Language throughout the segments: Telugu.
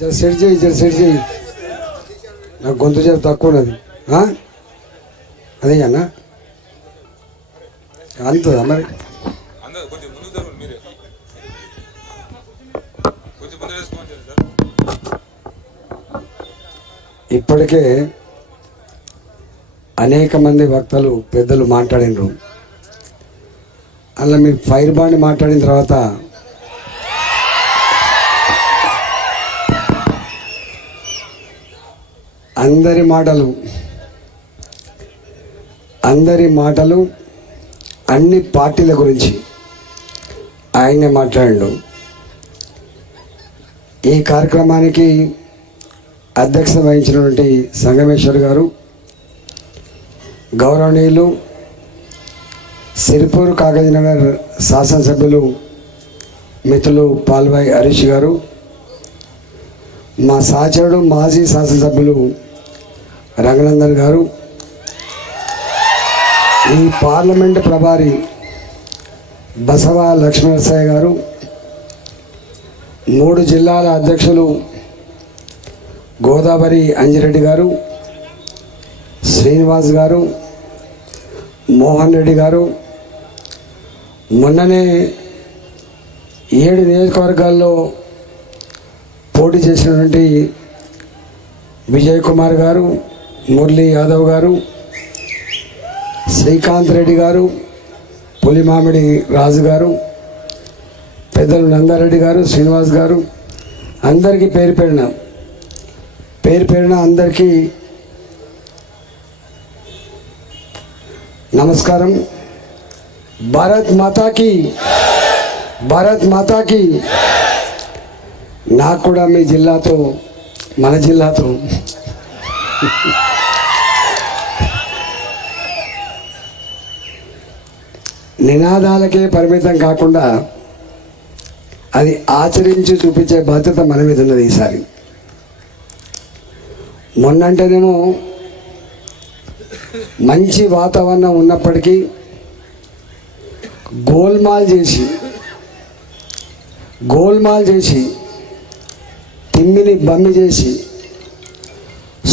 జర సెట్ చేయి నాకు గొంతు జర తక్కువ ఉన్నది. అదే అన్న అంతదా మరి? ఇప్పటికే అనేక మంది వక్తలు పెద్దలు మాట్లాడినరు. అలా మీ ఫైర్ బాండ్ మాట్లాడిన తర్వాత అందరి మాటలు అన్ని పార్టీల గురించి ఆయనే మాట్లాడిండు. ఈ కార్యక్రమానికి అధ్యక్షత వహించినటువంటి సంగమేశ్వర్ గారు, గౌరవనీయులు సిరిపూర్ కాగజ్నగర్ శాసనసభ్యులు మిత్రులు పాల్వాయి హరీష్ గారు, మా సహచరుడు మాజీ శాసనసభ్యులు రంగనందన్ గారు, ఈ పార్లమెంటు ప్రభారి బసవ లక్ష్మీనరసయ్య గారు, 3 జిల్లాల అధ్యక్షులు గోదావరి అంజిరెడ్డి గారు, శ్రీనివాస్ గారు, మోహన్ రెడ్డి గారు, మొన్ననే 7 నియోజకవర్గాల్లో పోటీ చేసినటువంటి విజయ్ కుమార్ గారు, మురళీ యాదవ్ గారు, శ్రీకాంత్ రెడ్డి గారు, పులిమామిడి రాజు గారు, పెద్దలు నందారెడ్డి గారు, శ్రీనివాస్ గారు, అందరికీ పేరు పేరున అందరికీ నమస్కారం. భారత్ మాతాకి. నాకు కూడా మీ జిల్లాతో, మన జిల్లాతో నినాదాలకే పరిమితం కాకుండా అది ఆచరించి చూపించే బాధ్యత మన మీద ఉన్నది. ఈసారి మొన్నంటేనేమో మంచి వాతావరణం ఉన్నప్పటికీ గోల్మాల్ చేసి తిమ్మిని బమ్మి చేసి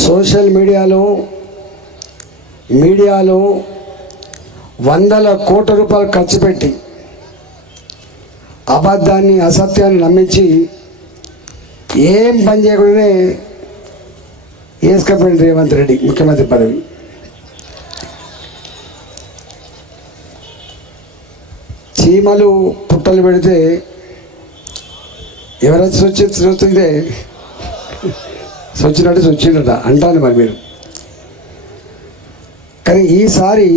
సోషల్ మీడియాలో 100 కోట్ల రూపాయలు ఖర్చు పెట్టి అబద్ధాన్ని, అసత్యాన్ని నమ్మించి ఏం పని చేయకుండానే వేసుకపోయింది రేవంత్ రెడ్డి ముఖ్యమంత్రి పదవి. చీమలు పుట్టలు పెడితే ఎవరైతే సొచ్చిందే సొచ్చినట్టు అంటాను మరి మీరు. కానీ ఈసారి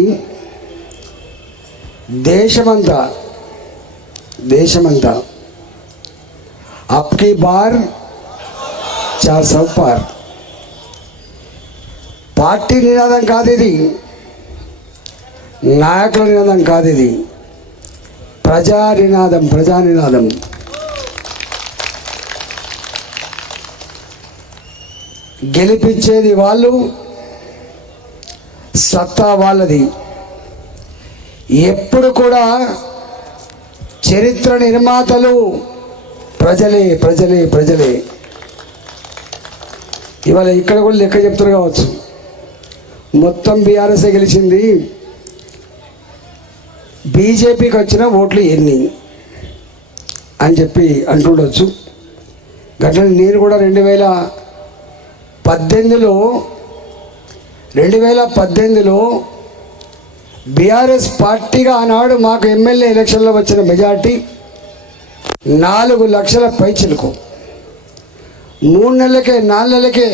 దేశమంతా అప్కీ బార్ 400 పార్. పార్టీ నినాదం కాదు ఇది, నాయకుల నినాదం కాదు ఇది, ప్రజా నినాదం. గెలిపించేది వాళ్ళు, సత్తా వాళ్ళది. ఎప్పుడు కూడా చరిత్ర నిర్మాతలు ప్రజలే. ఇవాళ ఇక్కడ కూడా లెక్క చెప్తారు కావచ్చు, మొత్తం బీఆర్ఎస్ఏ గెలిచింది, బీజేపీకి వచ్చిన ఓట్లు ఎన్ని అని చెప్పి అంటుండొచ్చు. గట్ల నేను కూడా 2018లో బీఆర్ఎస్ పార్టీగా ఆనాడు మాకు ఎమ్మెల్యే ఎలక్షన్లో వచ్చిన మెజార్టీ 4 లక్షల పైచిలకు. 4 నెలలకే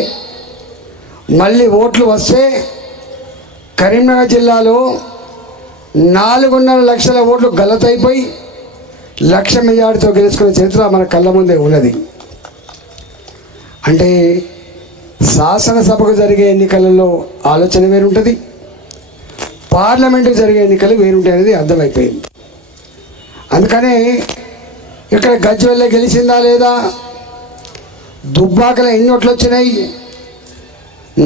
మళ్ళీ ఓట్లు వస్తే కరీంనగర్ జిల్లాలో 4.5 లక్షల ఓట్లు గలతైపోయి 1 లక్ష మెజార్టీతో గెలుచుకునే చరిత్ర మన కళ్ళ ముందే ఉన్నది. అంటే శాసనసభకు జరిగే ఎన్నికలలో ఆలోచన వేరుంటుంది, పార్లమెంటుకు జరిగే ఎన్నికలు వేరుంటాయి అనేది అర్థమైపోయింది. అందుకనే ఇక్కడ గజ్వేల్లో గెలిచిందా లేదా, దుబ్బాకలో ఎన్ని ఓట్లు వచ్చినాయి,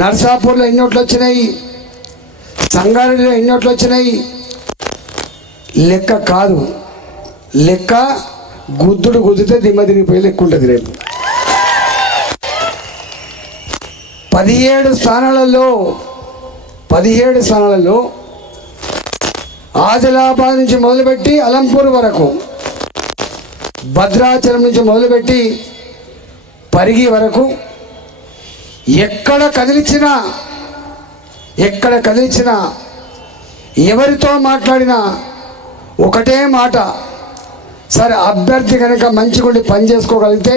నర్సాపూర్లో ఎన్ని ఓట్లు వచ్చినాయి, సంగారెడ్డిలో ఎన్ని ఓట్లు వచ్చినాయి లెక్క కాదు. లెక్క గుద్దుడు గుద్దితే దిమ్మ తిరిగిపోయి లెక్క ఉంటుంది రేపు. 17 స్థానాలలో ఆదిలాబాద్ నుంచి మొదలుపెట్టి అలంపూర్ వరకు, భద్రాచలం నుంచి మొదలుపెట్టి పరిగి వరకు ఎక్కడ కదిలించినా ఎవరితో మాట్లాడినా ఒకటే మాట, సరే అభ్యర్థి కనుక మంచిగుండి పని చేసుకోగలిగితే,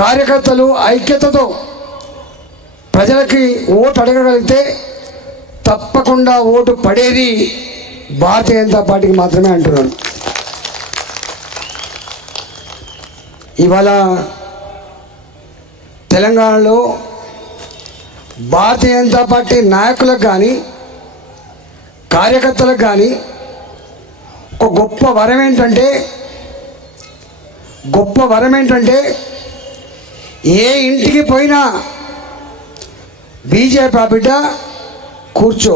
కార్యకర్తలు ఐక్యతతో ప్రజలకి ఓటు అడగగలిగితే తప్పకుండా ఓటు పడేది భారతీయ జనతా పార్టీకి మాత్రమే అంటున్నాను. ఇవాళ తెలంగాణలో భారతీయ జనతా పార్టీ నాయకులకు కానీ కార్యకర్తలకు కానీ ఒక గొప్ప వరం ఏంటంటే ఏ ఇంటికి పోయినా బీజేపీ బిడ్డ కూర్చో,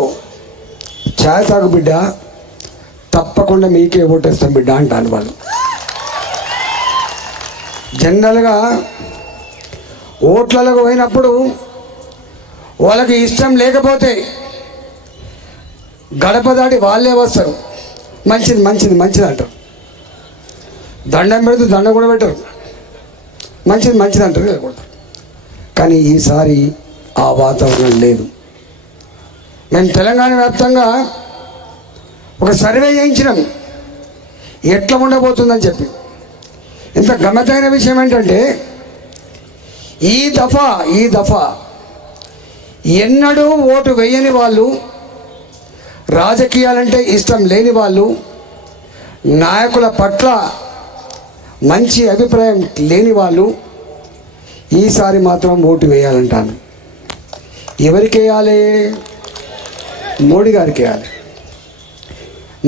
ఛాయ్ తాగు బిడ్డ, తప్పకుండా మీకే ఓటేస్తాం బిడ్డ అంటాను వాళ్ళు. జనరల్గా ఓట్లకు పోయినప్పుడు వాళ్ళకి ఇష్టం లేకపోతే గడప దాటి వాళ్ళే వస్తారు, మంచిది మంచిది మంచిది అంటారు. దండం పెడితే దండం కూడా పెట్టరు, మంచిది మంచిది అంటారు, వెళ్ళకూడదు. కానీ ఈసారి ఆ వాతావరణం లేదు. మేము తెలంగాణ వ్యాప్తంగా ఒక సర్వే చేయించినాం ఎట్లా ఉండబోతుందని చెప్పి. ఇంత గమ్మత్తైన విషయం ఏంటంటే ఈ దఫా ఎన్నడూ ఓటు వేయని వాళ్ళు, రాజకీయాలంటే ఇష్టం లేని వాళ్ళు, నాయకుల పట్ల మంచి అభిప్రాయం లేని వాళ్ళు ఈసారి మాత్రం ఓటు వేయాలంటాను. ఎవరికి వేయాలి? మోడీ గారికి వేయాలి.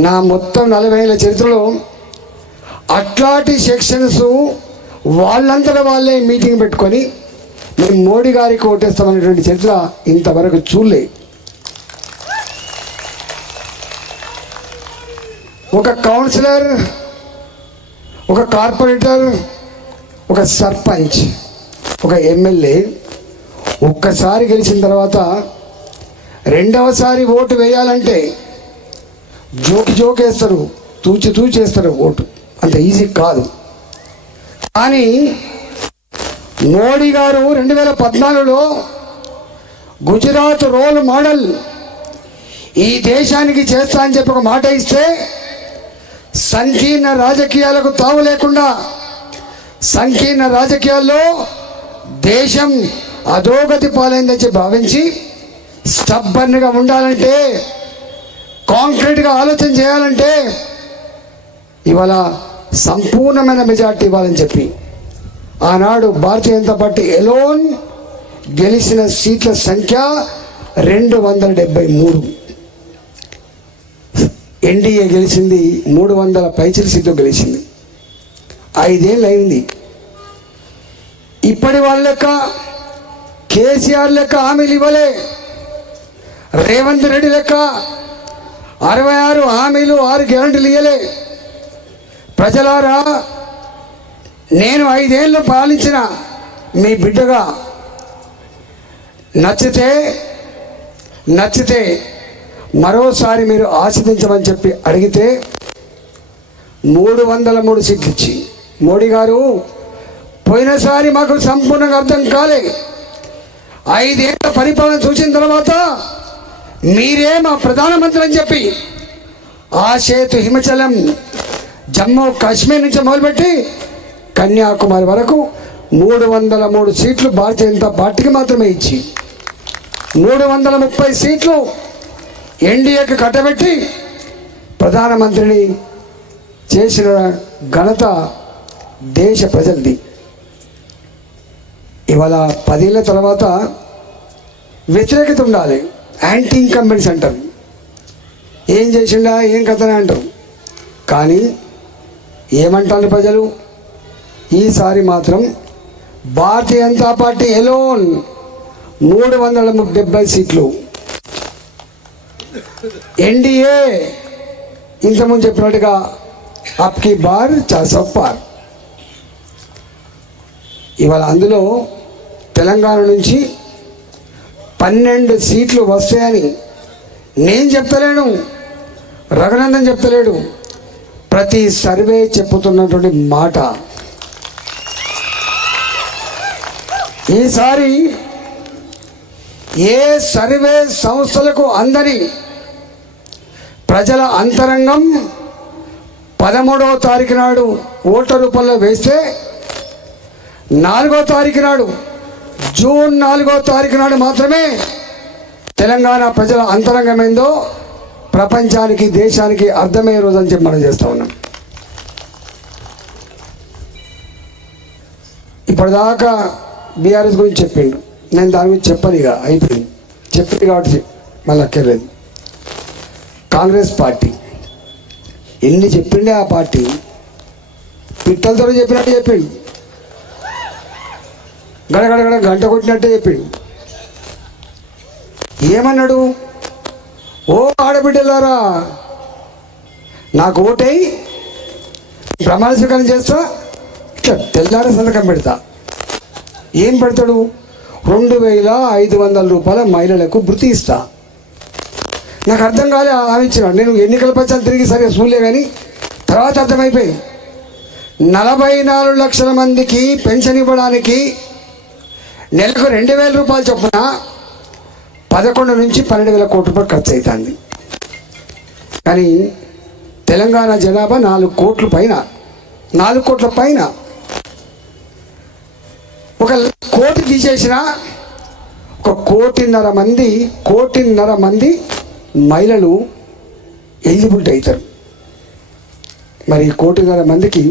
నా మొత్తం 40 ఏళ్ళ చరిత్రలో అట్లాంటి సెక్షన్స్ వాళ్ళంతటా వాళ్ళే మీటింగ్ పెట్టుకొని మేము మోడీ గారికి ఓటేస్తామనేటువంటి చరిత్ర ఇంతవరకు చూడలే. ఒక కౌన్సిలర్, ఒక కార్పొరేటర్, ఒక సర్పంచ్, ఒక ఎమ్మెల్యే ఒక్కసారి గెలిచిన తర్వాత రెండవసారి ఓటు వేయాలంటే జోకేస్తారు, తూచేస్తారు ఓటు. అంత ఈజీ కాదు. కానీ మోడీ గారు 2014లో గుజరాత్ రోల్ మోడల్ ఈ దేశానికి చేస్తా అని చెప్పి ఒక మాట ఇస్తే, సంకీర్ణ రాజకీయాలకు తావు లేకుండా, సంకీర్ణ రాజకీయాల్లో దేశం అధోగతి పాలైందని చెప్పి భావించి స్టబ్బర్న్గా ఉండాలంటే, కాంక్రీట్గా ఆలోచన చేయాలంటే ఇవాళ సంపూర్ణమైన మెజార్టీ ఇవ్వాలని చెప్పి ఆనాడు భారతీయ జనతా పార్టీ ఎలోన్ గెలిచిన సీట్ల సంఖ్య 273. ఎన్డీఏ గెలిచింది 300 పైచిల సీట్లు గెలిచింది. 5 ఏళ్ళు అయింది. ఇప్పటి వాళ్ళ లెక్క కేసీఆర్ లెక్క హామీలు ఇవ్వలే. రేవంత్ రెడ్డి లెక్క 66 హామీలు 6 గ్యారెంటీలు ఇవ్వలే. ప్రజలారా, నేను 5 ఏళ్ళు పాలించిన మీ బిడ్డగా నచ్చితే మరోసారి మీరు ఆశీర్వదించమని చెప్పి అడిగితే 303 సీట్లు ఇచ్చి, మోడీ గారు పోయినసారి మాకు సంపూర్ణంగా అర్థం కాలే, 5 ఏళ్ళ పరిపాలన చూసిన తర్వాత మీరే మా ప్రధానమంత్రి అని చెప్పి ఆ సేతు హిమాచలం, జమ్మూ కాశ్మీర్ నుంచి మొదలుపెట్టి కన్యాకుమారి వరకు 303 సీట్లు భారతీయ జనతా పార్టీకి మాత్రమే ఇచ్చి 330 సీట్లు ఎన్డీఏకి కట్టబెట్టి ప్రధానమంత్రిని చేసిన ఘనత దేశ ప్రజలది. ఇవాళ 10 ఏళ్ళ తర్వాత వ్యతిరేకత ఉండాలి, యాంటీ ఇన్కంబెన్స్ అంటారు. ఏం చేసిండా, ఏం కథనే అంటారు. కానీ ఏమంటారు ప్రజలు? ఈసారి మాత్రం భారతీయ జనతా పార్టీ ఎలోన్ 370 సీట్లు, ఎన్డీఏ ఇంతకుముందు చెప్పినట్టుగా అప్కి బార్ 400 పార్. ఇవాళ అందులో తెలంగాణ నుంచి 12 సీట్లు వస్తాయని నేను చెప్తలేను, రఘునందన్ చెప్తలేడు, ప్రతి సర్వే చెప్పుతున్నటువంటి మాట. ఈసారి ఏ సర్వే సంస్థలకు అందని ప్రజల అంతరంగం 13వ తారీఖు నాడు ఓట్ల రూపంలో వేస్తే 4వ తారీఖు నాడు, జూన్ 4వ తారీఖు నాడు మాత్రమే తెలంగాణ ప్రజల అంతరంగం ఏందో ప్రపంచానికి, దేశానికి అర్థమయ్యే రోజు అని చెప్పి మనం చేస్తూ ఉన్నాం. ఇప్పటిదాకా బీఆర్ఎస్ గురించి చెప్పిండు, నేను దాని గురించి చెప్పను, ఇక అయిపోయింది, చెప్పింది కాబట్టి మళ్ళీ అక్కర్లేదు. కాంగ్రెస్ పార్టీ ఎన్ని చెప్పిండే ఆ పార్టీ పిట్టలతో చెప్పినట్టు చెప్పిండు, గడగడగడ గంట కొట్టినట్టే చెప్పిండు. ఏమన్నాడు? ఓ ఆడబిడ్డలారా, నాకు ఓటై ప్రమాణ స్వీకారం చేస్తా, ఇట్లా తెల్లార సంతకం పెడతా. ఏం పెడతాడు? 2500 రూపాయల మహిళలకు భృతి ఇస్తా. నాకు అర్థం కాలే, ఆమె ఇచ్చినాడు. నేను ఎన్నికల పచ్చాలు తిరిగి సరిగా చూడలే, కానీ తర్వాత అర్థమైపోయింది. 44 లక్షల మందికి పెన్షన్ ఇవ్వడానికి నెలకు 2000 రూపాయలు చొప్పున 11 నుంచి 12,000 కోట్ల రూపాయలు ఖర్చు అవుతుంది. కానీ తెలంగాణ జనాభా 4 కోట్ల పైన, 4 కోట్ల పైన. 1 కోటి తీసేసిన 1.5 మంది మహిళలు ఎలిజిబిలిటీ అవుతారు. మరి 1.5 కోటి మందికి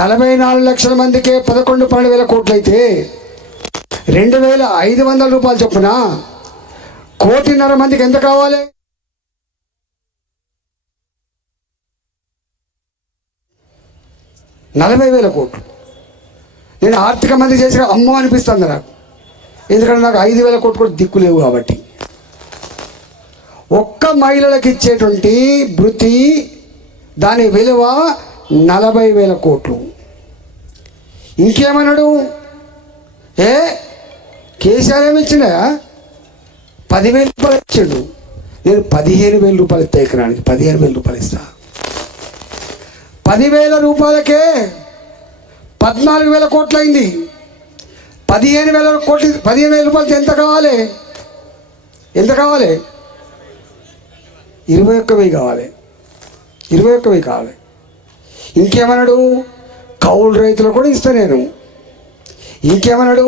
44 లక్షల మందికే 11-12,000 కోట్లు అయితే 2,500 రూపాయలు చొప్పున 1.5 కోటి మందికి ఎంత కావాలి? 40,000 కోట్లు. నేను ఆర్థిక మంత్రి చేసిన అమ్మో అనిపిస్తుంది నాకు, ఎందుకంటే నాకు 5,000 కోట్లు కూడా దిక్కు లేవు కాబట్టి. ఒక్క మహిళలకు ఇచ్చేటువంటి భృతి దాని విలువ 40,000 కోట్లు. ఇంకేమన్నాడు? కేసీఆర్ ఏమి ఇచ్చిండా? 10,000 రూపాయలు ఇచ్చాడు. నేను 15,000 రూపాయలు ఇస్తా, ఎకరానికి 15,000 రూపాయలు ఇస్తా. 10,000 రూపాయలకే 14,000 కోట్లు అయింది. 15,000 రూపాయలకి ఎంత కావాలి? 21,000 కావాలి. 21,000 కావాలి. ఇంకేమన్నాడు? కౌలు రైతులు కూడా ఇస్తా నేను. ఇంకేమన్నాడు?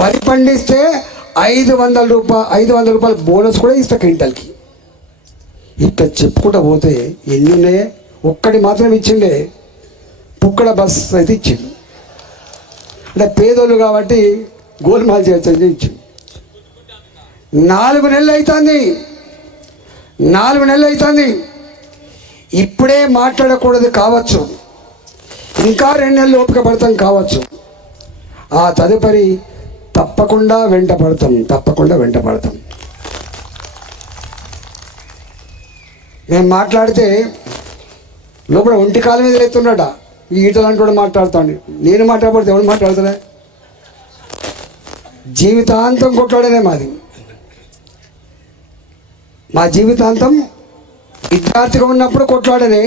వరి పండిస్తే 500 రూపాయలు బోనస్ కూడా ఇస్తా క్వింటల్కి. ఇట్లా చెప్పుకుంటూ పోతే ఎన్ని ఉన్నాయే? ఒక్కటి మాత్రం ఇచ్చిండే, పుక్కడ బస్ అయితే ఇచ్చిండు. అంటే పేదోళ్ళు కాబట్టి గోల్మాల్ చేయొచ్చని ఇచ్చిండు. 4 నెలలు అవుతుంది. 4 నెలలు అవుతుంది. ఇప్పుడే మాట్లాడకూడదు కావచ్చు, ఇంకా 2 నెలలు ఓపిక పడతాం కావచ్చు. ఆ తదుపరి తప్పకుండా వెంట పడతాం. నేను మాట్లాడితే లోపల ఒంటి కాలం మీద లేస్తున్నాడ, ఈ ఈటలాంటి కూడా మాట్లాడుతాను. నేను మాట్లాడబడితే ఎవరు మాట్లాడుతున్నా? జీవితాంతం కొట్లాడనే మాది. మా జీవితాంతం విద్యార్థిగా ఉన్నప్పుడు కొట్లాడనే,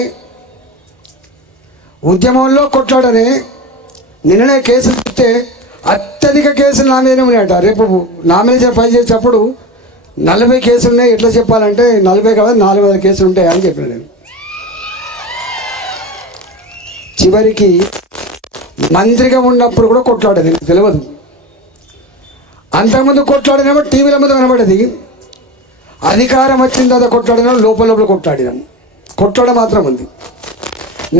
ఉద్యమంలో కొట్లాడనే. నిన్ననే కేసులు చెప్తే అత్యధిక కేసులు నా మీదనే ఉన్నాయట. రేపు నామినేషన్ ఫైల్ చేసేటప్పుడు 40 కేసులు ఉన్నాయి. ఎట్లా చెప్పాలంటే 40 కాదు 4,000 కేసులు ఉంటాయి అని చెప్పిన నేను. చివరికి మంత్రిగా ఉన్నప్పుడు కూడా కొట్లాడేది నాకు తెలియదు. అంతకుముందు కొట్లాడినామో టీవీల మీద కనబడేది. అధికారం వచ్చిన తర్వాత కొట్లాడినా లోపల కొట్లాడినాం. కొట్లాడ మాత్రం ఉంది.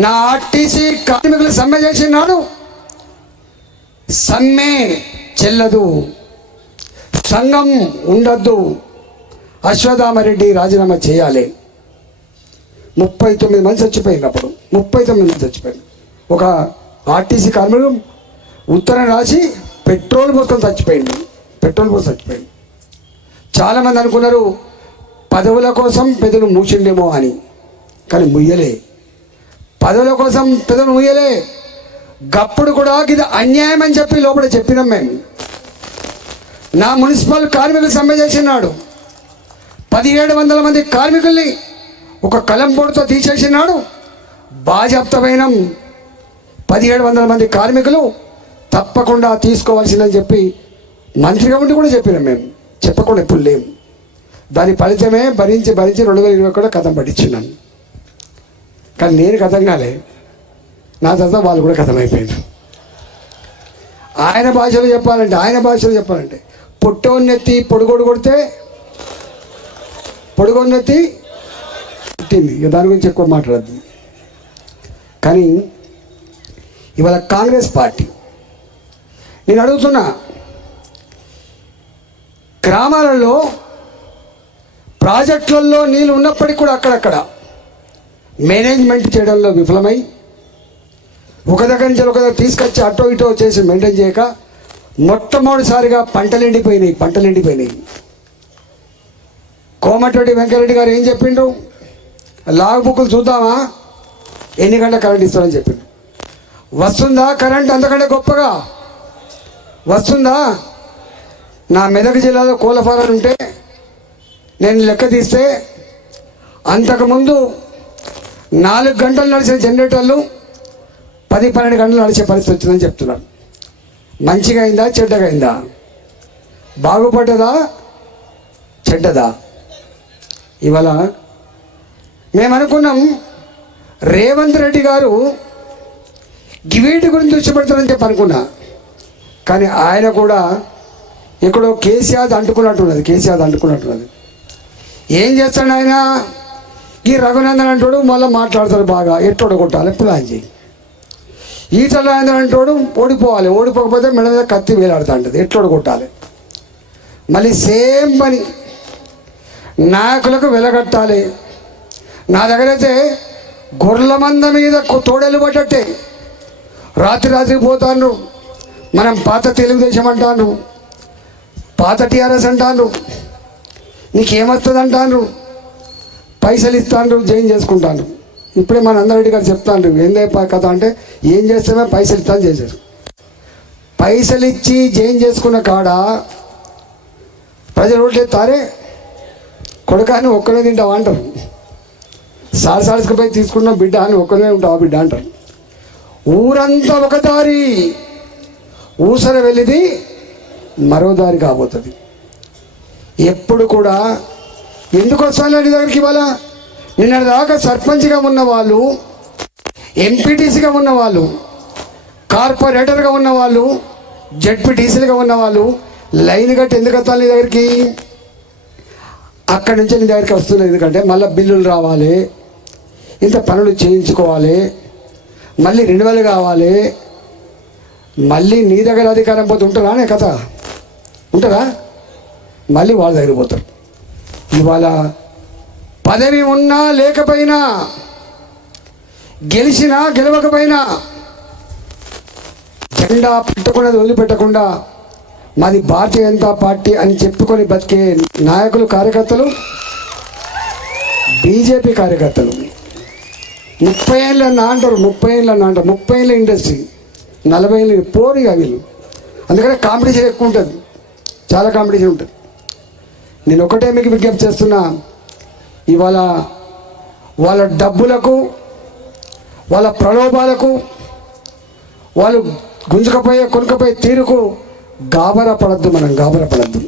నా ఆర్టీసీ కార్మికులు సమ్మె చేసినాడు. సమ్మె చెల్లదు, సంఘం ఉండద్దు, అశ్వత్థామరెడ్డి రాజీనామా చేయాలి. 39 మంది చచ్చిపోయింది. అప్పుడు 39 మంది చచ్చిపోయింది. ఒక ఆర్టీసీ కార్మికుడు ఉత్తరం రాసి పెట్రోల్ పోసుకొని చచ్చిపోయింది. చాలామంది అనుకున్నారు పదవుల కోసం పెదవులు మూసిండేమో అని, కానీ ముయ్యలే. పదవుల కోసం పెదవులు ముయ్యలే. గప్పుడు కూడా ఇది అన్యాయం అని చెప్పి లోపల చెప్పినాం మేము. నా మున్సిపల్ కార్మికులు సమ్మె చేసినాడు. 1700 మంది కార్మికుల్ని ఒక కలంపోటుతో తీసేసినాడు. బాజాప్తమైన 1700 మంది కార్మికులు తప్పకుండా తీసుకోవాల్సిందని చెప్పి మంత్రిగా ఉండి కూడా చెప్పినాం. మేము చెప్పకుండా ఎప్పుడు లేము. దాని ఫలితమే భరించి 2020 కూడా కథం పట్టించున్నాను. కానీ నేను కథం కాలే, నా తర్వాత వాళ్ళు కూడా కథం అయిపోయింది. ఆయన భాషలో చెప్పాలంటే పొట్టోన్నెత్తి పొడుగోడు కొడితే పొడుగొన్నెత్తి పుట్టింది. ఇక దాని గురించి ఎక్కువ మాట్లాడద్దు. కానీ ఇవాళ కాంగ్రెస్ పార్టీ, నేను అడుగుతున్నా, గ్రామాలలో ప్రాజెక్టులలో నీళ్ళు ఉన్నప్పటికీ కూడా అక్కడక్కడ మేనేజ్మెంట్ చేయడంలో విఫలమై ఒక దగ్గర నుంచి ఒక దగ్గర తీసుకొచ్చి అటో ఇటో చేసి మెయింటైన్ చేయక మొట్టమొదటిసారిగా పంటలు ఎండిపోయినాయి. కోమటిరెడ్డి వెంకరెడ్డి గారు ఏం చెప్పిండ్రు? లాగ్ బుక్కులు చూద్దామా, ఎన్ని గంటల కరెంట్ ఇస్తారని చెప్పిండు. వస్తుందా కరెంట్? అంతకంటే గొప్పగా వస్తుందా? నా మెదక్ జిల్లాలో కోళ్ళ ఫారాలు ఉంటే నేను లెక్క తీస్తే అంతకుముందు 4 గంటలు నడిచిన జనరేటర్లు 10-12 గంటలు నడిచే పరిస్థితి వచ్చిందని చెప్తున్నాను. మంచిగా అయిందా చెడ్డగా అయిందా? బాగుపడ్డదా చెడ్డదా? ఇవాళ మేము అనుకున్నాం రేవంత్ రెడ్డి గారు గివీటి గురించి దృష్టి పెడతారని చెప్పి అనుకున్నా. కానీ ఆయన కూడా ఎక్కడో కేసీఆర్ అంటుకున్నట్టున్నది. ఏం చేస్తాడు ఆయన? ఈ రఘునందన్ అంటాడు, మళ్ళీ మాట్లాడతాడు బాగా, ఎట్టోడు కొట్టాలి ప్లాన్ చేయి. ఈటల రాజేందర్ అంటాడు ఓడిపోవాలి, ఓడిపోకపోతే మెడ మీద కత్తి వేలాడుతూ ఉంటుంది, ఎట్లోడు కొట్టాలి. మళ్ళీ సేమ్ పని, నాయకులకు వెలగట్టాలి. నా దగ్గర అయితే గొర్రెల మంద మీద తోడేలు పడ్డట్టే రాత్రి పోతాను. మనం పాత తెలుగుదేశం అంటాను, పాత టీఆర్ఎస్ అంటాను, నీకేమొస్తుంది అంటాను, పైసలు ఇస్తాను, జాయిన్ చేసుకుంటాను. ఇప్పుడే మన అందరెడ్డి గారు చెప్తాను, ఏందే కథ అంటే ఏం చేస్తామే పైసలు ఇస్తాను చేశారు. పైసలు ఇచ్చి జాయిన్ చేసుకున్న కాడ ప్రజలు ఓట్లు ఎత్తారే, కొడుకాని ఒక్కనే తింటావా అంటారు. సారసాలకి పోయి తీసుకున్న బిడ్డ అని ఒక్కనే ఉంటావా బిడ్డ అంటారు. ఊరంతా ఒక దారి, ఊసర వెళ్ళిది మరో దారి కాబోతుంది. ఎప్పుడు కూడా ఎందుకు వస్తాను నీ దగ్గరికి? ఇవాళ నిన్న దాకా సర్పంచ్గా ఉన్నవాళ్ళు, ఎంపీటీసీగా ఉన్నవాళ్ళు, కార్పొరేటర్గా ఉన్నవాళ్ళు, జడ్పీటీసీలుగా ఉన్నవాళ్ళు లైన్ కట్టి ఎందుకు వస్తాను నీ దగ్గరికి? అక్కడి నుంచి నీ దగ్గరికి వస్తున్నాయి. ఎందుకంటే మళ్ళీ బిల్లులు రావాలి, ఇంత పనులు చేయించుకోవాలి, మళ్ళీ రెన్యువల్ కావాలి, మళ్ళీ నీ దగ్గర అధికారం పోతే ఉంటారా అనే కథ ఉంటారా? మళ్ళీ వాళ్ళ దగ్గర పోతారు. ఇవాళ పదవి ఉన్నా లేకపోయినా, గెలిచినా గెలవకపోయినా, జెండా పెట్టకుండా వదిలిపెట్టకుండా మాది భారతీయ జనతా పార్టీ అని చెప్పుకొని బతికే నాయకులు, కార్యకర్తలు, బీజేపీ కార్యకర్తలు 30 ఏళ్ళు అన్న అంటారు, 30 ఏళ్ళ ఇండస్ట్రీ, 40 ఏళ్ళు పోరిగా వీళ్ళు. అందుకనే కాంపిటీషన్ ఎక్కువ ఉంటుంది, చాలా కాంపిటీషన్ ఉంటుంది. నేను ఒకటే మీకు విజ్ఞప్తి చేస్తున్నా, ఇవాళ వాళ్ళ డబ్బులకు, వాళ్ళ ప్రలోభాలకు, వాళ్ళు కొనుకపోయే తీరుకు గాబరా పడద్దు. మనం గాబరా పడద్దు.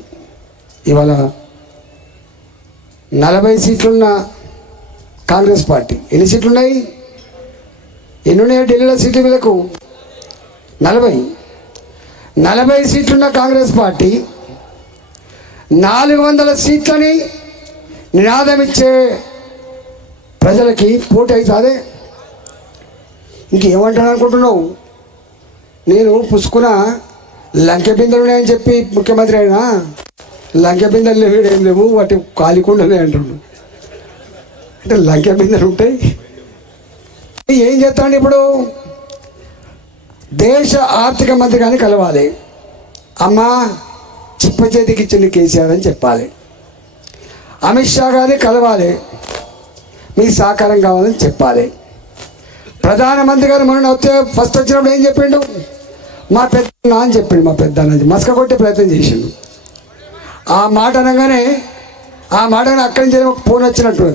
ఇవాళ 40 సీట్లున్న కాంగ్రెస్ పార్టీ ఎన్ని సీట్లు ఉన్నాయి? ఎన్ని ఉన్నాయి ఢిల్లీలో సీట్ల మీదకు? 40 సీట్లున్న కాంగ్రెస్ పార్టీ 400 సీట్లని నినాదం ఇచ్చే ప్రజలకి పోటీ అవుతుంది. ఇంకేమంటాను అనుకుంటున్నావు? నేను పుసుకున్న లంకె బిందెలు ఉన్నాయని చెప్పి ముఖ్యమంత్రి అయినా, లంకె బిందెలు లేవు, ఏం లేవు, వాటి కాలికుండలే అంటున్నాడు. అంటే లంకె బిందెలు ఉంటాయి. ఏం చేస్తాను ఇప్పుడు? దేశ ఆర్థిక మంత్రి కానీ కలవాలి, అమ్మా చిప్ప చేతికి ఇచ్చింది కేసీఆర్ అని చెప్పాలి. అమిత్ షా గారిని కలవాలి, మీ సహకారం కావాలని చెప్పాలి. ప్రధానమంత్రి గారు మొన్న ఫస్ట్ వచ్చినప్పుడు ఏం చెప్పిండు? మా పెద్ద అని చెప్పిండు, మా పెద్ద మస్క కొట్టే ప్రయత్నం చేసిండు. ఆ మాట అనగానే అక్కడి నుంచి ఫోన్ వచ్చినట్టు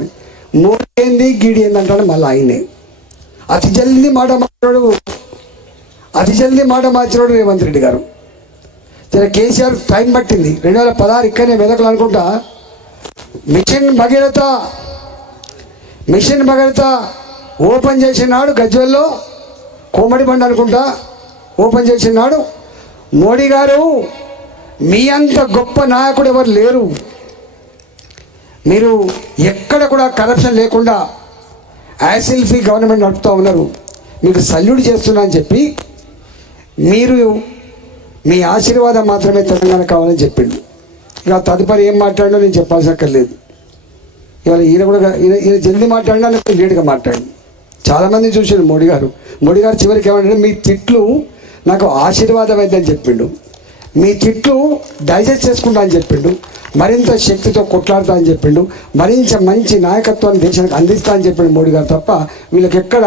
మోడీ ఏంది గీడి ఏంది అంటాడు మళ్ళీ ఆయనే. అతి జల్దీ మాట మార్చినాడు రేవంత్ రెడ్డి గారు. కేసీఆర్ టైం పట్టింది. 2016 ఇక్కడనే మెదకులు అనుకుంటా మిషన్ భగీరథ ఓపెన్ చేసినాడు. గజ్వెల్లో కోమడి బండి అనుకుంటా ఓపెన్ చేసినాడు. మోడీ గారు మీ అంత గొప్ప నాయకుడు ఎవరు లేరు, మీరు ఎక్కడ కూడా కరప్షన్ లేకుండా యాసిల్ ఫ్రీ గవర్నమెంట్ నడుపుతూ ఉన్నారు, మీకు సల్యూట్ చేస్తున్నా అని చెప్పి మీరు మీ ఆశీర్వాదం మాత్రమే తెలంగాణ కావాలని చెప్పిండు. ఇక తదుపరి ఏం మాట్లాడినా నేను చెప్పాల్సి అక్కర్లేదు. ఇవాళ ఈయన జల్దీ మాట్లాడినా లేకపోతే లేటుగా మాట్లాడి చాలామంది చూసాడు మోడీ గారు చివరికి ఏమంటే మీ తిట్లు నాకు ఆశీర్వాదం అయిందని చెప్పిండు, మీ తిట్లు డైజెస్ట్ చేసుకుంటా అని చెప్పిండు, మరింత శక్తితో కొట్లాడుతా అని చెప్పిండు, మరింత మంచి నాయకత్వాన్ని దేశానికి అందిస్తా అని చెప్పిండు మోడీ గారు. తప్ప వీళ్ళకి ఎక్కడ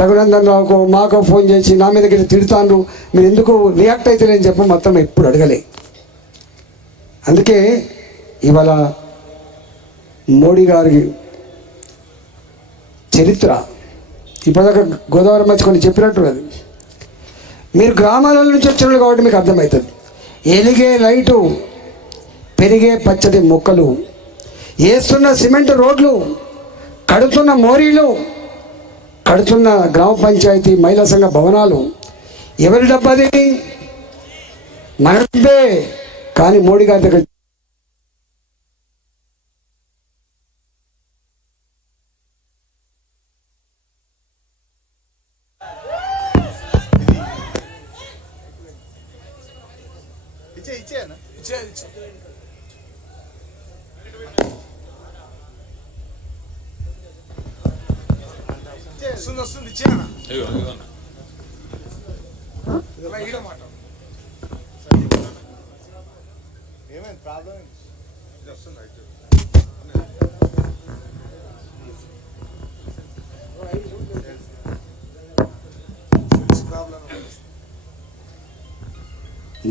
రఘునందన్ రావుకో మాకో ఫోన్ చేసి నా మీద తిడతాను మీరు ఎందుకు రియాక్ట్ అవుతారని చెప్పి మొత్తం ఎప్పుడు అడగలే. అందుకే ఇవాళ మోడీ గారికి చరిత్ర ఇప్పటిదాకా గోదావరి మధ్య కొన్ని చెప్పినట్టు అది మీరు గ్రామాల నుంచి వచ్చిన కాబట్టి మీకు అర్థమవుతుంది. ఎలిగే లైటు, పెరిగే పచ్చడి మొక్కలు, వేస్తున్న సిమెంట్ రోడ్లు, కడుతున్న మోరీలు, కడుతున్న గ్రామ పంచాయతీ మహిళా సంఘ భవనాలు ఎవరి డబ్బది? మన డబ్బే. కానీ మోడీ గారి దగ్గర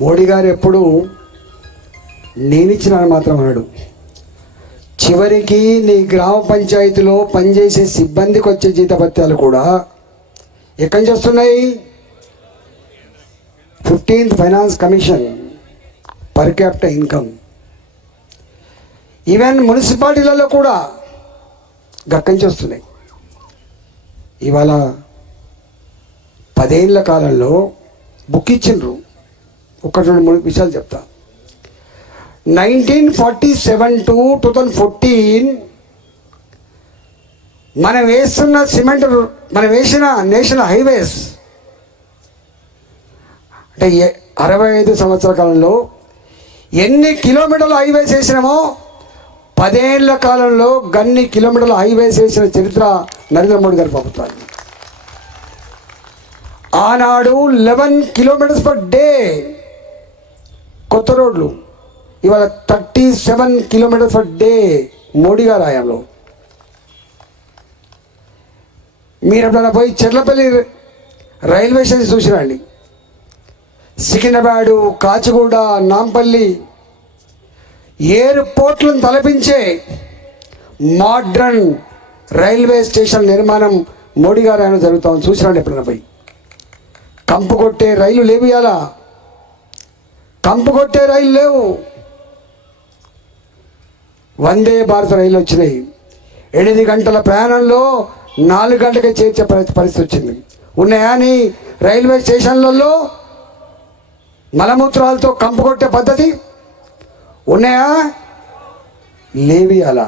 మోడీ గారు ఎప్పుడు నేనిచ్చినాను మాత్రం అన్నాడు. చివరికి నీ గ్రామ పంచాయతీలో పనిచేసే సిబ్బందికి వచ్చే జీతభత్యాలు కూడా ఎక్కడి నుంచి వస్తున్నాయి? 15th finance commission per capital income. Even మున్సిపాలిటీలలో కూడా గక్కడి నుంచి వస్తున్నాయి. ఇవాళ 10 ఏళ్ల కాలంలో బుక్ ఇచ్చిండ్రు. 1-2-3 విషయాలు చెప్తా. 1947 to 2014 మనం వేస్తున్న సిమెంట్, మనం వేసిన నేషనల్ హైవేస్ అంటే 65 సంవత్సరాల కాలంలో ఎన్ని కిలోమీటర్ల హైవేస్ వేసినామో 10 ఏళ్ల కాలంలో గన్ని కిలోమీటర్ల హైవేస్ వేసిన చరిత్ర నరేంద్ర మోడీ గారి ప్రభుత్వాన్ని. ఆనాడు 11 కిలోమీటర్స్ పర్ డే కొత్త రోడ్లు, ఇవాళ 37 కిలోమీటర్స్ పర్ డే మోడీ గారి హయాంలో. మీరు ఎప్పుడైనా పోయి చెర్లపల్లి రైల్వే స్టేషన్ చూసిరండి. సికింద్రాబాదు, కాచిగూడ, నాంపల్లి ఎయిర్పోర్ట్లను తలపించే మోడ్రన్ రైల్వే స్టేషన్ నిర్మాణం మోడీ గారి హయాంలో జరుగుతామని చూసిరండి. ఎప్పుడైనా పోయి కంపు కొట్టే రైలు లేవు, ఇలా కంపు కొట్టే రైలు లేవు. వందే భారత్ రైలు వచ్చినాయి. 8 గంటల ప్రయాణంలో 4 గంటలకే చేర్చే పరిస్థితి వచ్చింది. ఉన్నాయా నీ రైల్వే స్టేషన్లలో మలమూత్రాలతో కంపు కొట్టే పద్ధతి? ఉన్నాయా? లేవి. అలా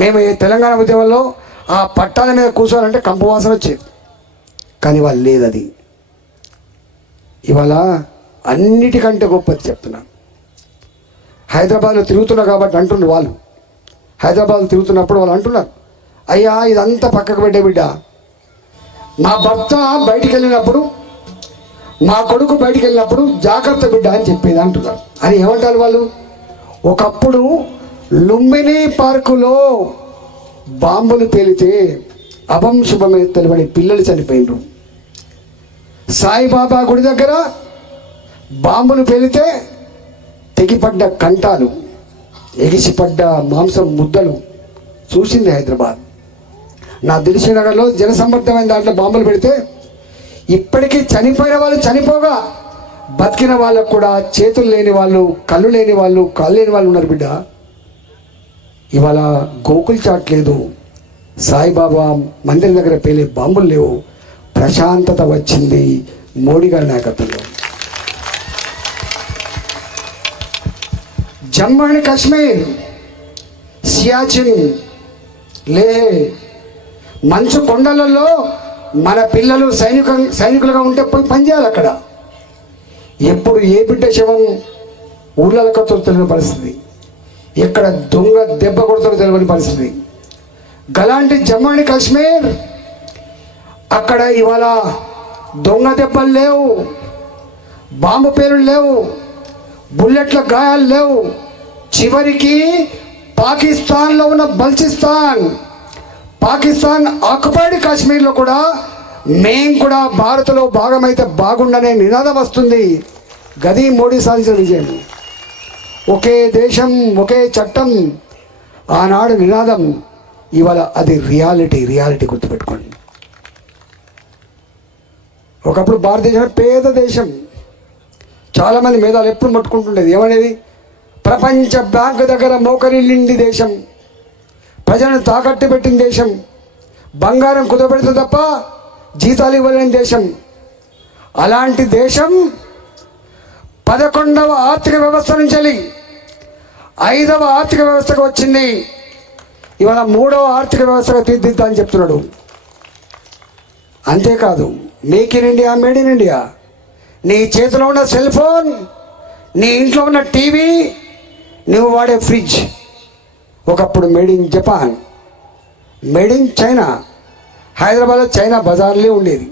మేము తెలంగాణ ఉద్యమంలో ఆ పట్టాల మీద కూర్చోవాలంటే కంపు వాసన వచ్చేది, కానీ వాళ్ళు లేదు. అది ఇవాళ అన్నిటికంటే గొప్పది చెప్తున్నాను. హైదరాబాద్లో తిరుగుతున్నా కాబట్టి అంటున్నారు వాళ్ళు. హైదరాబాద్లో తిరుగుతున్నప్పుడు వాళ్ళు అంటున్నారు, అయ్యా ఇదంతా పక్కకు పెట్టే బిడ్డ, మా భర్త బయటికి వెళ్ళినప్పుడు, మా కొడుకు బయటికి వెళ్ళినప్పుడు జాగ్రత్త బిడ్డ అని చెప్పేది అంటున్నారు. అని ఏమంటారు వాళ్ళు? ఒకప్పుడు లుంబిని పార్కులో బాంబులు పేలితే అభం శుభమే తెలియని పిల్లలు చనిపోయినరు. సాయిబాబా గుడి దగ్గర బాంబులు పేలితే తెగిపడ్డ కంటాలు, ఎగిసిపడ్డ మాంసం ముద్దలు చూసింది హైదరాబాద్. నా దిల్సుఖ్నగర్లో జనసమ్మర్దమైన దాంట్లో బాంబులు పెడితే ఇప్పటికీ చనిపోయిన వాళ్ళు చనిపోగా బతికిన వాళ్ళకు కూడా చేతులు లేని వాళ్ళు, కళ్ళు లేని వాళ్ళు, కాళ్ళు లేని వాళ్ళు ఉన్నారు బిడ్డ. ఇవాళ గోకుల్ చాట్ లేదు, సాయిబాబా మందిరం దగ్గర పేలే బాంబులు లేవు. ప్రశాంతత వచ్చింది మోడీ గారి నాయకత్వంలో. జమ్మూ అండ్ కాశ్మీర్, సియాచిన్, లేహ్ మంచు కొండలలో మన పిల్లలు సైనికులుగా ఉంటే పోయి పనిచేయాలి అక్కడ. ఎప్పుడు ఏ బిడ్డ శవం ఊళ్ళకు తెలియని పరిస్థితి, ఎక్కడ దొంగ దెబ్బ కొడుతుందో తెలియని పరిస్థితి. గలాంటి జమ్మూ అండ్ కాశ్మీర్ అక్కడ ఇవాళ దొంగ దెబ్బలు లేవు, బాంబు పేలులు లేవు, బుల్లెట్ల గాయాలు లేవు. చివరికి పాకిస్తాన్లో ఉన్న బల్చిస్తాన్, పాకిస్తాన్ ఆక్యుపైడ్ కాశ్మీర్లో కూడా మేం కూడా భారత్లో భాగమైతే బాగుండనే నినాదం వస్తుంది. గది మోడీ సాధించిన విజయం. ఒకే దేశం ఒకే చట్టం ఆనాడు నినాదం, ఇవాళ అది రియాలిటీ గుర్తుపెట్టుకోండి. ఒకప్పుడు భారతదేశం పేద దేశం, చాలామంది మేధాలు ఎప్పుడు పట్టుకుంటుండేది ఏమనేది, ప్రపంచ బ్యాంకు దగ్గర మోకరిల్లింది దేశం, ప్రజలను తాకట్టు పెట్టిన దేశం, బంగారం కుదపెడుతుంది తప్ప జీతాలు ఇవ్వలేని దేశం. అలాంటి దేశం 11వ ఆర్థిక వ్యవస్థ నుంచి 5వ ఆర్థిక వ్యవస్థకు వచ్చింది. ఇవాళ 3వ ఆర్థిక వ్యవస్థగా తీర్చిదిద్దా అని చెప్తున్నాడు. అంతేకాదు, make in India, made in India. నీ చేతిలో ఉన్న సెల్ ఫోన్, నీ ఇంట్లో ఉన్న టీవీ, నువ్వు వాడే ఫ్రిడ్జ్ ఒకప్పుడు made in Japan, made in China. హైదరాబాద్లో చైనా బజార్లే ఉండేది,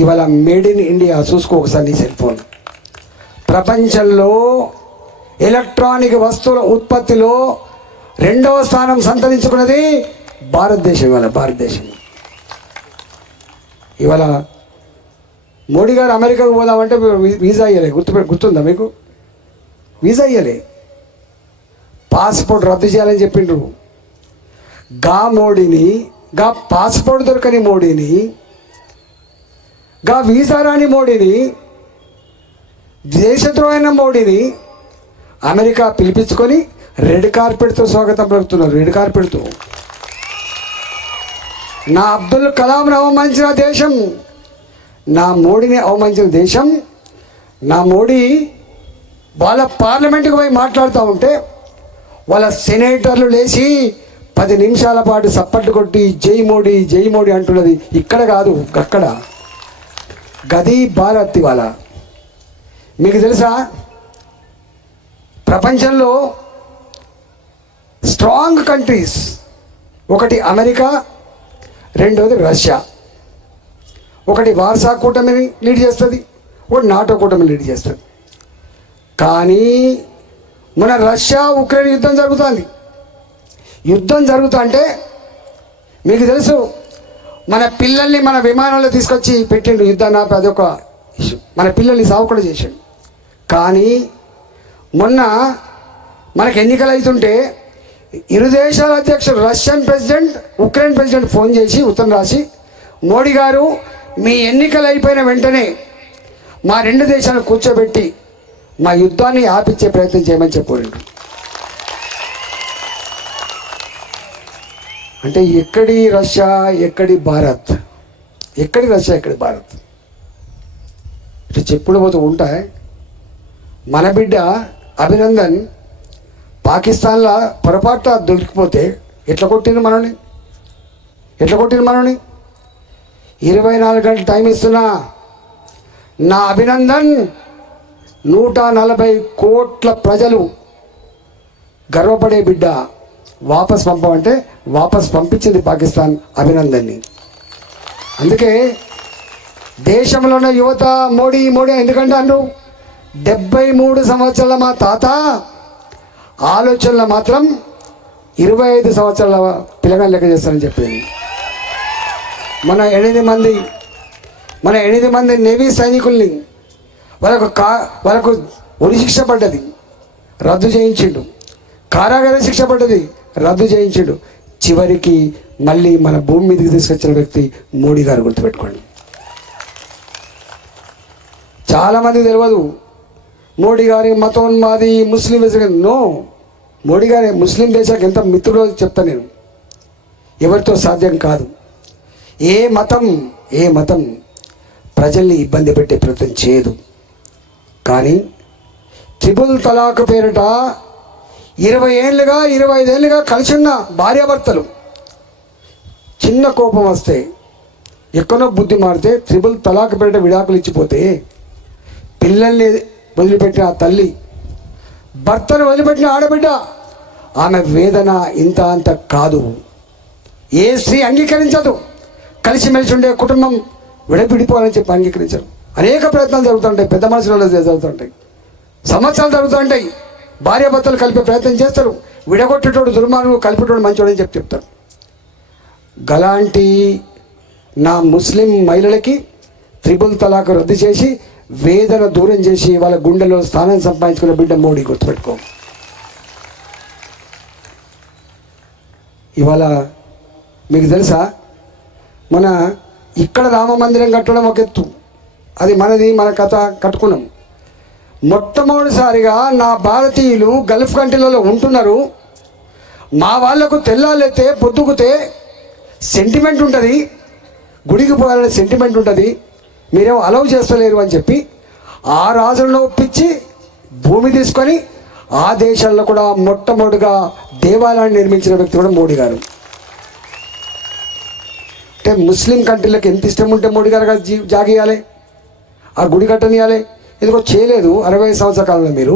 ఇవాళ మేడ్ ఇన్ ఇండియా. చూసుకో ఒకసారి నీ సెల్ ఫోన్. ప్రపంచంలో ఎలక్ట్రానిక్ వస్తువుల ఉత్పత్తిలో 2వ స్థానం సంతరించుకున్నది భారతదేశం. ఇవాళ మోడీ గారు అమెరికాకు పోదామంటే వీసా ఇవ్వలే. గుర్తుందా మీకు? వీసా ఇవ్వలే, పాస్పోర్ట్ రద్దు చేయాలని చెప్పిండ్రు. మోడీని, పాస్పోర్ట్ దొరకని మోడీని, వీసా రాని మోడీని, దేశద్రోహైన మోడీని అమెరికా పిలిపించుకొని రెడ్ కార్పెట్తో స్వాగతం పలుకుతున్నారు. రెడ్ కార్పెట్తో నా అబ్దుల్ కలాంను అవమానించిన దేశం, నా మోడీని అవమానించిన దేశం. నా మోడీ వాళ్ళ పార్లమెంటుకు పోయి మాట్లాడుతూ ఉంటే వాళ్ళ సెనేటర్లు లేచి 10 నిమిషాల పాటు సప్పట్లు కొట్టి జై మోడీ జై మోడీ అంటున్నది. ఇక్కడ కాదు, అక్కడ. గది భారత్. ఇవాళ మీకు తెలుసా, ప్రపంచంలో స్ట్రాంగ్ కంట్రీస్ ఒకటి అమెరికా, రెండవది రష్యా. ఒకటి వార్సా కూటమిని లీడ్ చేస్తుంది, ఒకటి నాటో కూటమిని లీడ్ చేస్తుంది. కానీ మన రష్యా ఉక్రెయిన్ యుద్ధం జరుగుతుంది. యుద్ధం జరుగుతా అంటే మీకు తెలుసు, మన పిల్లల్ని మన విమానంలో తీసుకొచ్చి పెట్టిండు యుద్ధాన్ని ఆపి. అదొక ఇష్యూ. మన పిల్లల్ని సావుకుండా చేశాడు. కానీ మొన్న మనకు ఎన్నికలు అవుతుంటే ఇరు దేశాల అధ్యక్షులు, Russian president, Ukraine president phone చేసి ఉత్తరం రాసి, మోడీ గారు మీ ఎన్నికలు అయిపోయిన వెంటనే మా 2 దేశాలను కూర్చోబెట్టి మా యుద్ధాన్ని ఆపించే ప్రయత్నం చేయమని చెప్పారు. అంటే ఎక్కడి రష్యా, ఎక్కడి భారత్, ఎక్కడి రష్యా, ఎక్కడి భారత్. ఇట్లా చెప్పుడు పోతూ ఉంటాయి. మన బిడ్డ అభినందన్ పాకిస్తాన్లో పొరపాటున దొరికిపోతే ఎట్లా కొట్టింది మనని, 24 గంటలు టైం ఇస్తున్నా. నా అభినందన్ 140 కోట్ల ప్రజలు గర్వపడే బిడ్డ. వాపస్ పంపమంటే వాపస్ పంపించింది పాకిస్తాన్ అభినందన్ని. అందుకే దేశంలో ఉన్న యువత మోడీ మోడీ ఎందుకంటే అన్నారు, 73 సంవత్సరాల మా తాత ఆలోచనలో మాత్రం 25 సంవత్సరాల పిల్లగాని లెక్క చేస్తారని చెప్పింది. మన 8 మంది నేవీ సైనికుల్ని వాళ్ళకు ఉరిశిక్ష పడ్డది. రద్దు చేయించిండు, కారాగార శిక్ష పడ్డది రద్దు చేయించిండు. చివరికి మళ్ళీ మన భూమి మీదకి తీసుకొచ్చిన వ్యక్తి మోడీ గారు, గుర్తుపెట్టుకోండి. చాలామంది తెలియదు మోడీ గారి మతోన్మాది ముస్లిం నో, మోడీ గారి ముస్లిం దేశానికి ఎంత మిత్రుడో చెప్తాను నేను. ఎవరితో సాధ్యం కాదు. ఏ మతం ప్రజల్ని ఇబ్బంది పెట్టే ప్రయత్నం చేయదు. కానీ త్రిపుల్ తలాక్ పేరిట 20 ఏళ్ళుగా 25 ఏళ్ళుగా కలిసి ఉన్న భార్యాభర్తలు చిన్న కోపం వస్తే, ఎక్కడో బుద్ధి మారితే త్రిపుల్ తలాక్ పేరిట విడాకులు ఇచ్చిపోతే, పిల్లల్ని వదిలిపెట్టిన ఆ తల్లి, భర్తను వదిలిపెట్టిన ఆడబిడ్డ, ఆమె వేదన ఇంత అంత కాదు. ఏ స్త్రీ అంగీకరించదు. కలిసిమెలిసి ఉండే కుటుంబం విడపిడిపోవాలని చెప్పి అంగీకరించరు. అనేక ప్రయత్నాలు జరుగుతుంటాయి, పెద్ద మనుషులలో జరుగుతుంటాయి, సంవత్సరాలు జరుగుతుంటాయి. భార్యాభర్తలు కలిపే ప్రయత్నం చేస్తారు. విడగొట్టేటోడు దుర్మార్గుడు, కలిపేటోడు మంచోడు అని చెప్తారు. గలాంటి నా ముస్లిం మహిళలకి త్రిపుల్ తలాక్ రద్దు చేసి, వేదన దూరం చేసి వాళ్ళ గుండెలో స్థానం సంపాదించుకున్న బిడ్డ మోడీ, గుర్తుపెట్టుకో. ఇవాళ మీకు తెలుసా, మన ఇక్కడ రామ మందిరం కట్టడం ఒక ఎత్తు, అది మనది, మన కథ కట్టుకున్నాం. మొట్టమొదటిసారిగా నా భారతీయులు గల్ఫ్ కంట్రీలలో ఉంటున్నారు. మా వాళ్లకు తెల్లాలైతే పొద్దుకుతే సెంటిమెంట్ ఉంటుంది, గుడికి పోవాలనే సెంటిమెంట్ ఉంటుంది, మీరేమో అలౌ చేస్తలేరు అని చెప్పి ఆ రాజులను ఒప్పించి భూమి తీసుకొని ఆ దేశాల్లో కూడా మొట్టమొదటిగా దేవాలయాన్ని నిర్మించిన వ్యక్తి కూడా మోడీ గారు. అంటే ముస్లిం కంట్రీలకు ఎంత ఇష్టం ఉంటే మోడీ గారు జాగియాలి, ఆ గుడి కట్టనియాలి. ఇదిగో చేయలేదు 60 సంవత్సరాల కాలంలో. మీరు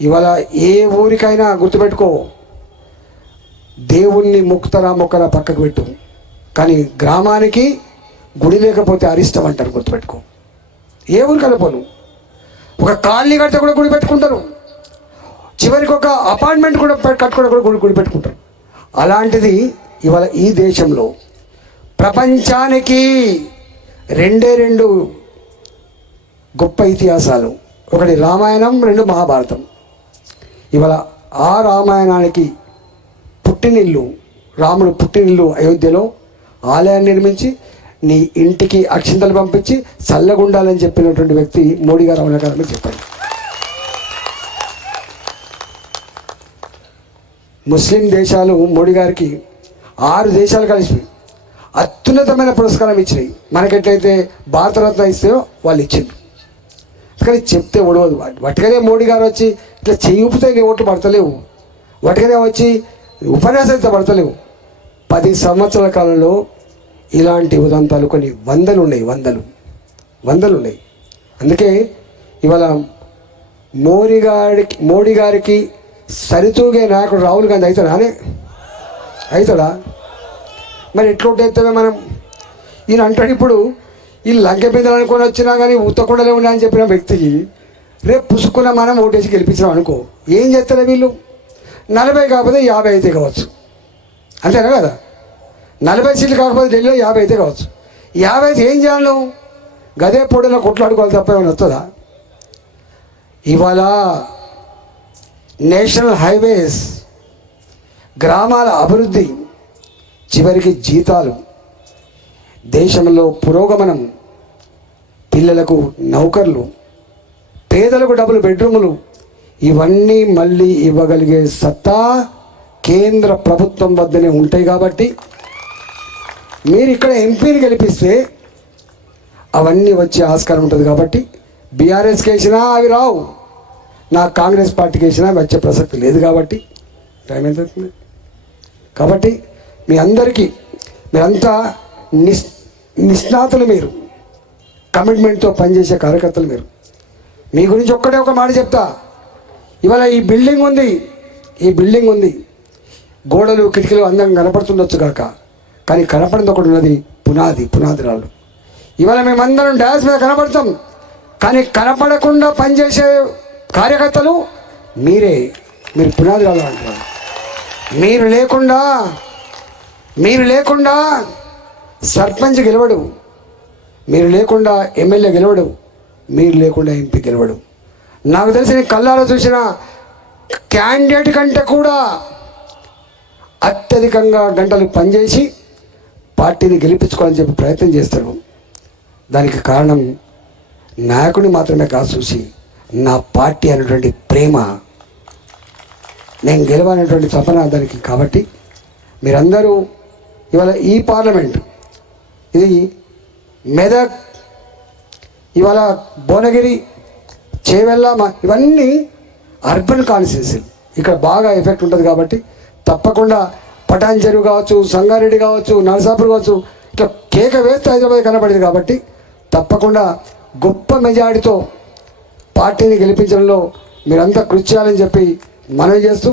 ఇవాళ ఏ ఊరికైనా గుర్తుపెట్టుకో, దేవుణ్ణి మొక్కరా పక్కకు పెట్టు, కానీ గ్రామానికి గుడి లేకపోతే అరిష్టం అంటారు, గుర్తుపెట్టుకో. ఏ ఊరికి వెళ్ళిపోను, ఒక కాలనీ కడితే కూడా గుడి పెట్టుకుంటారు, చివరికి ఒక అపార్ట్మెంట్ కూడా కట్టుకుంటే కూడా గుడి పెట్టుకుంటారు. అలాంటిది ఇవాళ ఈ దేశంలో ప్రపంచానికి 2 గొప్ప ఇతిహాసాలు, ఒకటి రామాయణం, 2 మహాభారతం. ఇవాళ ఆ రామాయణానికి పుట్టినిల్లు, రాముడు పుట్టినిల్లు అయోధ్యలో ఆలయాన్ని నిర్మించి నీ ఇంటికి అక్షింతలు పంపించి చల్లగుండాలని చెప్పినటువంటి వ్యక్తి మోడీ గారు అవునా కాదని చెప్పారు. ముస్లిం దేశాలు మోడీ గారికి 6 దేశాలు కలిసి అత్యున్నతమైన పురస్కారం ఇచ్చినాయి. మనకెట్లయితే భారతరత్న ఇస్తాయో వాళ్ళు ఇచ్చిండ్రు. కానీ చెప్తే ఒడవదు. వాటికనే మోడీ గారు వచ్చి ఇట్లా చెయ్యి ఊపితే నీ ఓట్లు పడతలేవు, వాటికనే వచ్చి ఉపన్యాసాలు పడతలేవు. 10 సంవత్సరాల కాలంలో ఇలాంటి ఉదంతాలు కొన్ని వందలు ఉన్నాయి. అందుకే ఇవాళ మోడీ గారికి సరితూగే నాయకుడు రాహుల్ గాంధీ అవుతాడా? మరి ఎట్లా ఉంటే మనం, ఈయన అంటాడు ఇప్పుడు ఈ లంకె బిందెలు అనుకొని వచ్చినా కానీ ఉత్తకుండలే ఉన్నాయని చెప్పిన వ్యక్తికి రేపు పుసుకున్న మనం ఓటేసి గెలిపించాం అనుకో, ఏం చేస్తారా వీళ్ళు? 40 కాకపోతే 50 అయితే కావచ్చు, అంతేనా కదా? 40 సీట్లు కాకపోతే ఢిల్లీలో 50 అయితే కావచ్చు. 50 అయితే ఏం చేయాలి? గదే పొడిలో కొట్లాడుకోవాలి తప్ప ఏమైనా వస్తుందా? ఇవాళ నేషనల్ హైవేస్, గ్రామాల అభివృద్ధి, చివరికి జీతాలు, దేశంలో పురోగమనం, పిల్లలకు నౌకర్లు, పేదలకు డబుల్ బెడ్రూములు, ఇవన్నీ మళ్ళీ ఇవ్వగలిగే సత్తా కేంద్ర ప్రభుత్వం వద్దనే ఉంటాయి. కాబట్టి మీరు ఇక్కడ ఎంపీని గెలిపిస్తే అవన్నీ వచ్చే ఆస్కారం ఉంటుంది. కాబట్టి బీఆర్ఎస్కి వేసినా అవి రావు, నా కాంగ్రెస్ పార్టీకి వేసినా వచ్చే ప్రసక్తి లేదు. కాబట్టి టైం ఎంత అవుతుంది? కాబట్టి మీ అందరికీ, మీరంతా నిష్ణాతులు, మీరు కమిట్మెంట్తో పనిచేసే కార్యకర్తలు. మీరు మీ గురించి ఒక్కటే ఒక మాట చెప్తా. ఇవాళ ఈ బిల్డింగ్ ఉంది, గోడలు కిటికీలు అందంగా కనపడుతుండొచ్చు కాక, కానీ కనపడింది ఒకటి ఉన్నది, పునాది రాళ్ళు. ఇవాళ మేమందరం డాన్స్ మీద కనపడతాం, కానీ కనపడకుండా పనిచేసే కార్యకర్తలు మీరు పునాది రాళ్ళు అంటున్నారు. మీరు లేకుండా సర్పంచ్ గెలవడు, మీరు లేకుండా ఎమ్మెల్యే గెలవడు, మీరు లేకుండా ఎంపీ గెలవడు. నాకు తెలిసి నేను కళ్ళారా చూసిన క్యాండిడేట్ కంటే కూడా అత్యధికంగా గంటలు పనిచేసి పార్టీని గెలిపించుకోవాలని చెప్పి ప్రయత్నం చేస్తాడు. దానికి కారణం నాయకుడిని మాత్రమే కాదు చూసి నా పార్టీ అనేటువంటి ప్రేమ, నేను గెలవాలనేటువంటి తపన దానికి. కాబట్టి మీరందరూ ఇవాళ ఈ పార్లమెంట్ ఇది మెదక్, ఇవాళ భువనగిరి, చేవెళ్ళ, ఇవన్నీ అర్బన్ కాన్స్టిట్యున్సీలు, ఇక్కడ బాగా ఎఫెక్ట్ ఉంటుంది. కాబట్టి తప్పకుండా పటాన్ చెరువు కావచ్చు, సంగారెడ్డి కావచ్చు, నరసాపూర్ కావచ్చు, ఇట్లా కేక వేస్తే హైదరాబాద్ కనబడింది. కాబట్టి తప్పకుండా గొప్ప మెజారిటీతో పార్టీని గెలిపించడంలో మీరంతా కృషి చేయాలని చెప్పి మనవి చేస్తూ